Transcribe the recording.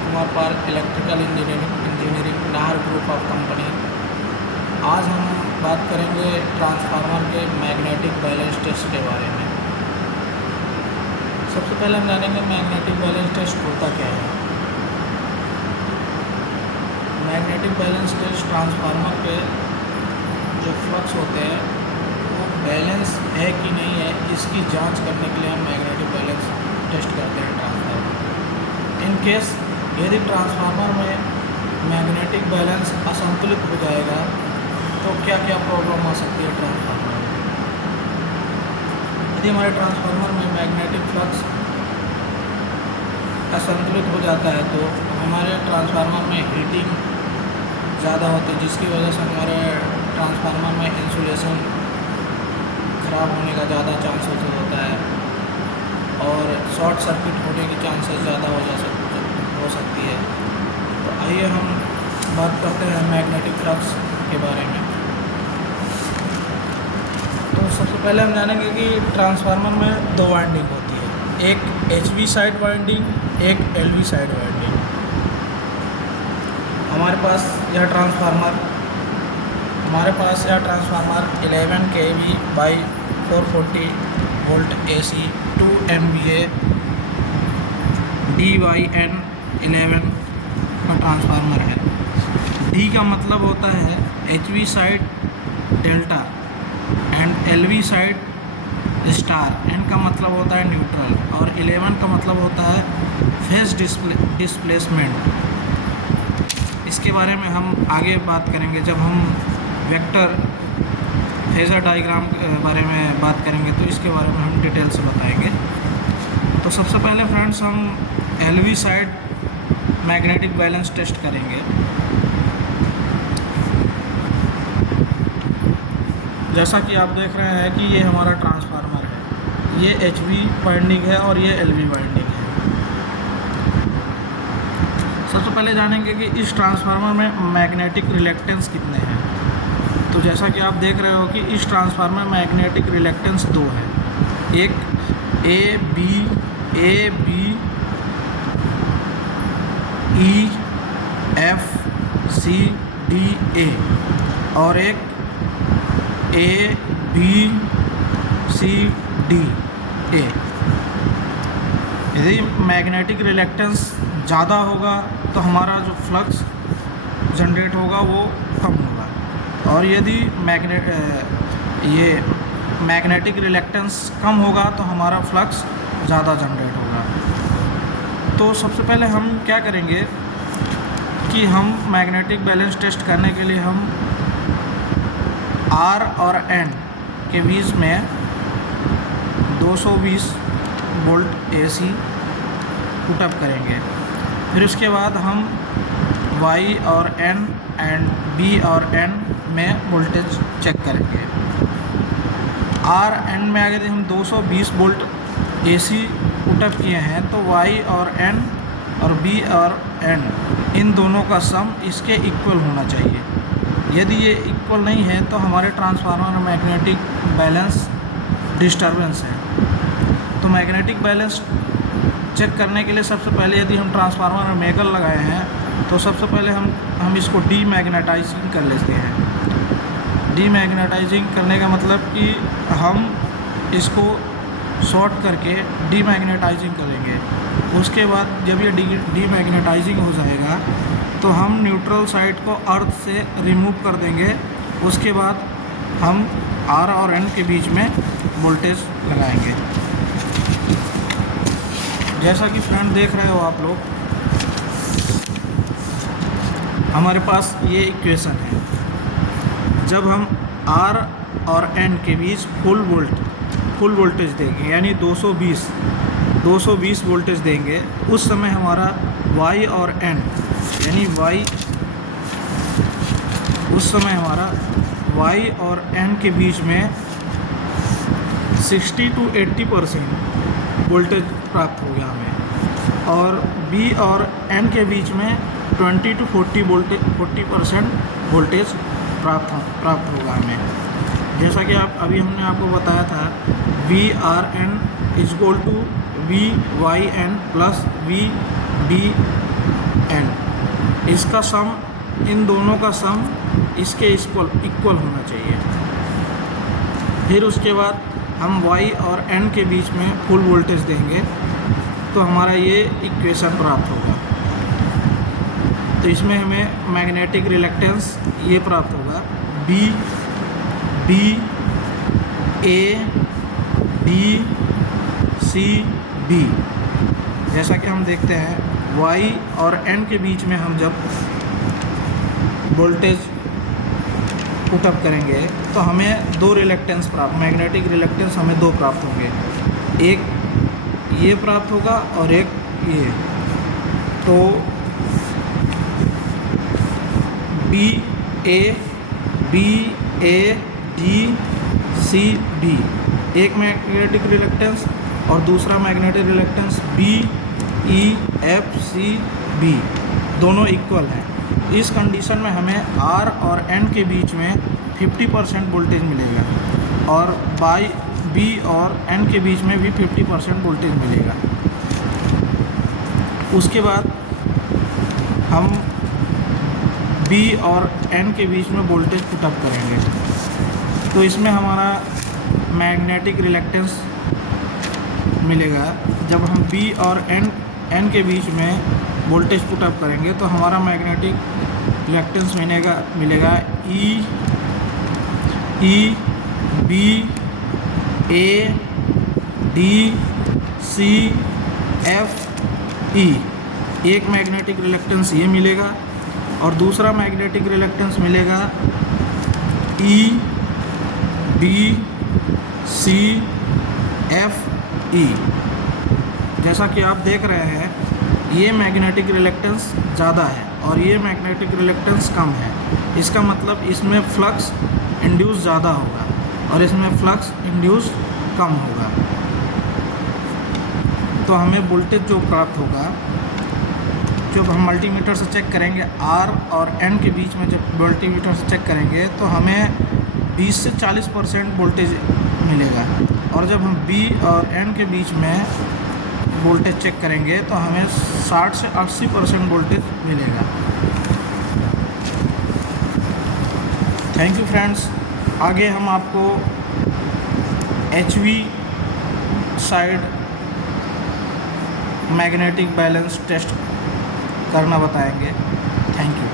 Kumar park electrical engineering Nahar group of company. आज हम बात करेंगे ट्रांसफार्मर के मैग्नेटिक बैलेंस टेस्ट के बारे में। सबसे पहले हम जानेंगे मैग्नेटिक बैलेंस टेस्ट होता क्या है। मैग्नेटिक बैलेंस टेस्ट ट्रांसफार्मर के जो फ्लक्स होते हैं वो बैलेंस है कि नहीं है, इसकी जांच करने के लिए हम मैग्नेटिक बैलेंस टेस्ट करते हैं ट्रांसफार्मर। इन केस यदि ट्रांसफार्मर में मैग्नेटिक बैलेंस असंतुलित हो जाएगा तो क्या क्या प्रॉब्लम आ सकती है ट्रांसफार्मर में। यदि हमारे ट्रांसफार्मर में मैग्नेटिक फ्लक्स असंतुलित हो जाता है तो हमारे ट्रांसफार्मर में हीटिंग ज़्यादा होती है, जिसकी वजह से हमारे ट्रांसफार्मर में इंसुलेशन ख़राब होने का ज़्यादा चांसेस होता है और शॉर्ट सर्किट होने की चांसेस ज़्यादा हो सकती है। तो आइए हम बात करते हैं मैग्नेटिक फ्लक्स के बारे में। तो सबसे पहले हम जानेंगे कि ट्रांसफार्मर में दो वाइंडिंग होती है, एक HV साइड वाइंडिंग, एक LV साइड वाइंडिंग। हमारे पास यह transformer 11 kV by 440 volt AC 2 MVA DYN11 का ट्रांसफार्मर है। D का मतलब होता है HV side delta and LV side star. N का मतलब होता है न्यूट्रल और 11 का मतलब होता है फेज डिस्प्लेसमेंट। इसके बारे में हम आगे बात करेंगे जब हम वेक्टर फेजर डायग्राम के बारे में बात करेंगे, तो इसके बारे में हम डिटेल से बताएंगे। तो सबसे पहले फ्रेंड्स हम LV side magnetic balance test करेंगे। जैसा कि आप देख रहे हैं कि ये हमारा ट्रांसफार्मर है, ये HV वाइंडिंग है और ये LV वाइंडिंग है। सबसे पहले जानेंगे कि इस ट्रांसफार्मर में मैग्नेटिक रिलेक्टेंस कितने हैं। तो जैसा कि आप देख रहे हो कि इस ट्रांसफार्मर में मैग्नेटिक रिलेक्टेंस 2 है, एक AB EFCDA और एक ABCDA। यदि मैग्नेटिक रिलेक्टेंस ज़्यादा होगा तो हमारा जो फ्लक्स जनरेट होगा वो कम होगा, और यदि मैग्नेटिक रिलेक्टेंस कम होगा तो हमारा फ्लक्स ज़्यादा जनरेट होगा। तो सबसे पहले हम क्या करेंगे कि हम मैग्नेटिक बैलेंस टेस्ट करने के लिए हम R और N के बीच में 220 वोल्ट AC पुटअप करेंगे। फिर उसके बाद हम Y और N एंड B और N में वोल्टेज चेक करेंगे। R N में अगर हम 220 वोल्ट AC पुटअप किए हैं तो Y और N और B और N इन दोनों का सम इसके इक्वल होना चाहिए। यदि ये इक्वल नहीं है तो हमारे ट्रांसफार्मर में मैग्नेटिक बैलेंस डिस्टर्बेंस है। तो मैग्नेटिक बैलेंस चेक करने के लिए सबसे पहले यदि हम ट्रांसफार्मर में मेगल लगाए हैं तो सबसे पहले हम इसको डीमैग्नेटाइजिंग कर लेते हैं। डीमैग्नेटाइजिंग करने का मतलब कि हम इसको शॉर्ट करके डीमैग्नेटाइजिंग करेंगे। उसके बाद जब ये डीमैग्नेटाइजिंग हो जाएगा तो हम न्यूट्रल साइड को अर्थ से रिमूव कर देंगे। उसके बाद हम R और N के बीच में वोल्टेज लगाएंगे। जैसा कि फ्रेंड देख रहे हो आप लोग, हमारे पास ये इक्वेशन है। जब हम R और N के बीच फुल वोल्टेज देंगे यानी 220 वोल्टेज देंगे, उस समय हमारा Y और N यानी उस समय हमारा Y और N के बीच में 60 to 80% वोल्टेज प्राप्त हो गया हमें, और B और N के बीच में 20 to 40% वोल्टेज प्राप्त होगा हमें। जैसा कि अभी हमने आपको बताया था VRN = VYN + VBN एन, इसका सम, इन दोनों का सम इसके इक्वल होना चाहिए। फिर उसके बाद हम y और n के बीच में फुल वोल्टेज देंगे तो हमारा ये इक्वेशन प्राप्त होगा। तो इसमें हमें मैग्नेटिक रिलक्टेंस ये प्राप्त होगा B A B C B। जैसा कि हम देखते हैं y और n के बीच में हम जब वोल्टेज पुटअप करेंगे तो हमें दो रिलक्टेंस प्राप्त, मैग्नेटिक रिलक्टेंस हमें दो प्राप्त होंगे, एक ये प्राप्त होगा और एक ये। तो B A D C B एक मैग्नेटिक रिलक्टेंस और दूसरा magnetic reluctance B E F C B, दोनों इक्वल हैं। इस कंडीशन में हमें R और N के बीच में 50% वोल्टेज मिलेगा और B और N के बीच में भी 50% वोल्टेज मिलेगा। उसके बाद हम B और N के बीच में वोल्टेज पुटअप करेंगे तो इसमें हमारा मैग्नेटिक रिलक्टेंस मिलेगा। जब हम B और N के बीच में वोल्टेज पुटअप करेंगे तो हमारा मैग्नेटिक रिलक्टेंस मिलेगा E B A D C F E। एक मैग्नेटिक रिलक्टेंस ये मिलेगा और दूसरा मैग्नेटिक रिलक्टेंस मिलेगा E B C F E। जैसा कि आप देख रहे हैं ये मैग्नेटिक रिलक्टेंस ज़्यादा है और ये मैग्नेटिक रिलक्टेंस कम है। इसका मतलब इसमें फ्लक्स इंड्यूस ज़्यादा होगा और इसमें फ्लक्स इंड्यूस कम होगा। तो हमें वोल्टेज जो प्राप्त होगा, जब हम मल्टीमीटर से चेक करेंगे R और N के बीच में, जब मल्टीमीटर से चेक करेंगे तो हमें 20 से 40% वोल्टेज मिलेगा और जब हम B और N के बीच में वोल्टेज चेक करेंगे तो हमें 60 से 80% वोल्टेज मिलेगा। Thank you friends. आगे हम आपको HV side magnetic balance test करना बताएंगे। Thank you.